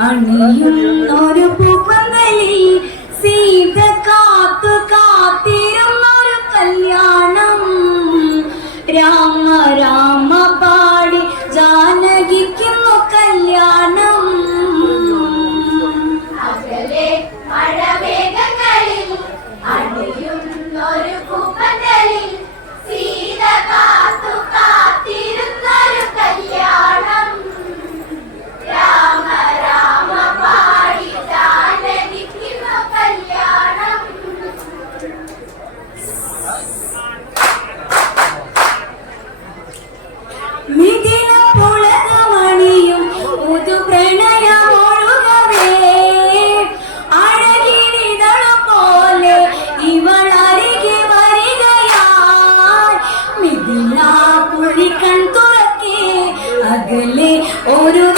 അണിയുന്നൊരു പൂപ്പന്തലിൽ ഓരോ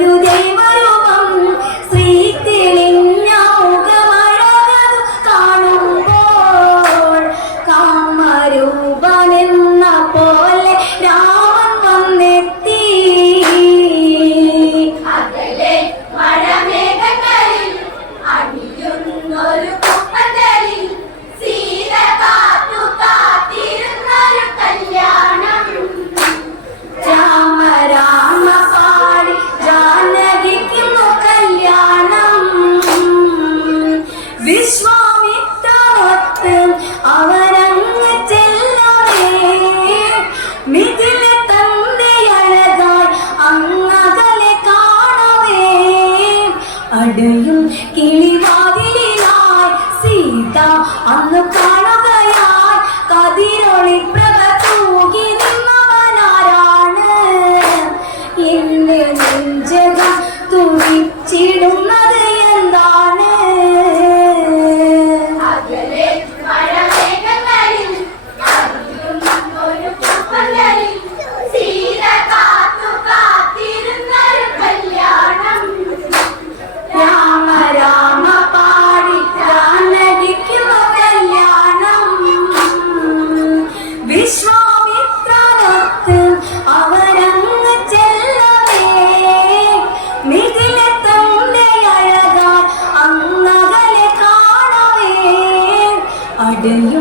有点 din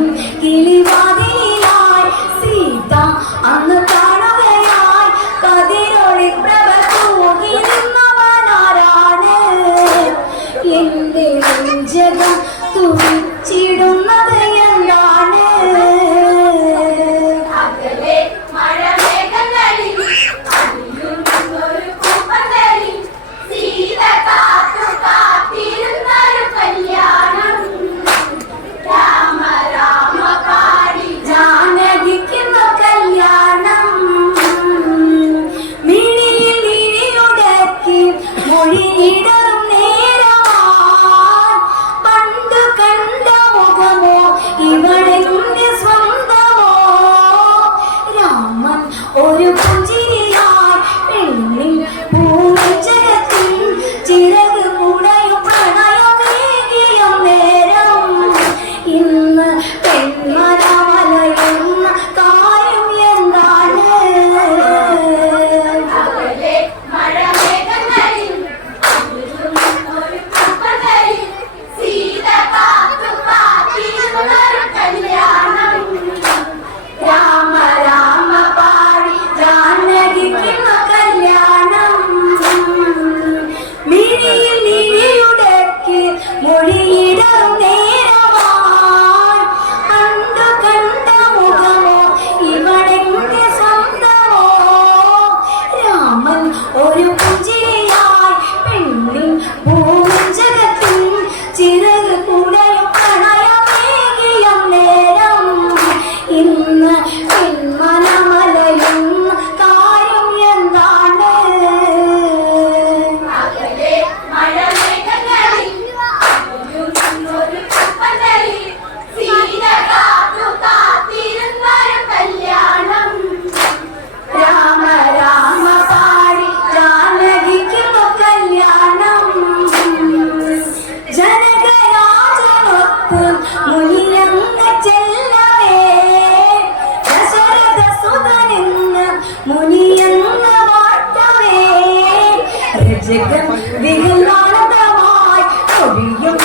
you. you.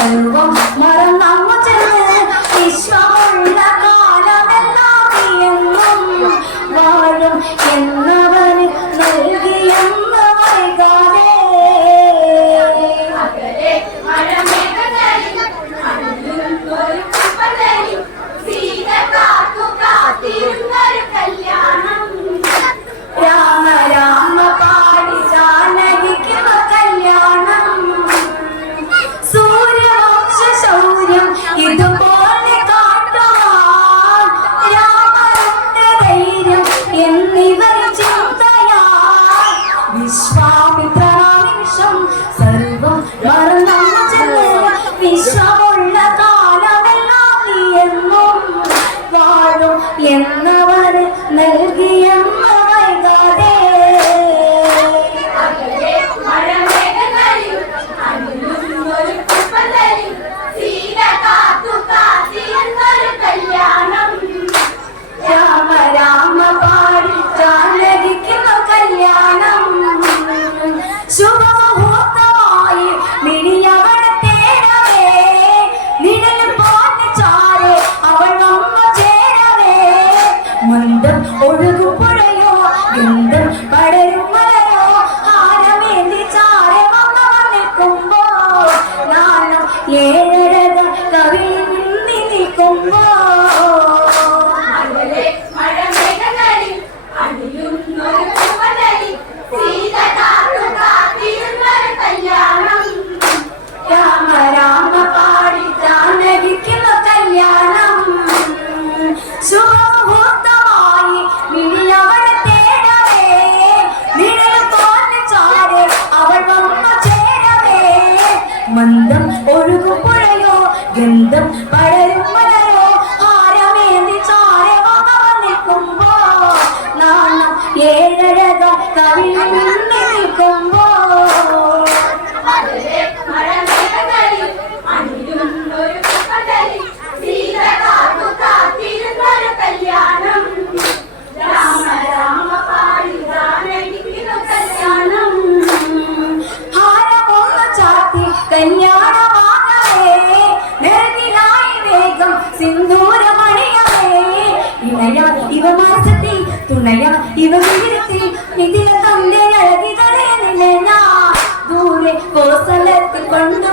Allah'ım എന്നവർ സിന്ദൂരമണിയേ ഇണയ ഇവ മാസത്തിൽ തുണയ ഇവ വീരത്തിൽ നിതില തന്റെ അഴകിതടേ നിലനാ. ദൂരെ കോസലത്ത് കൊണ്ടു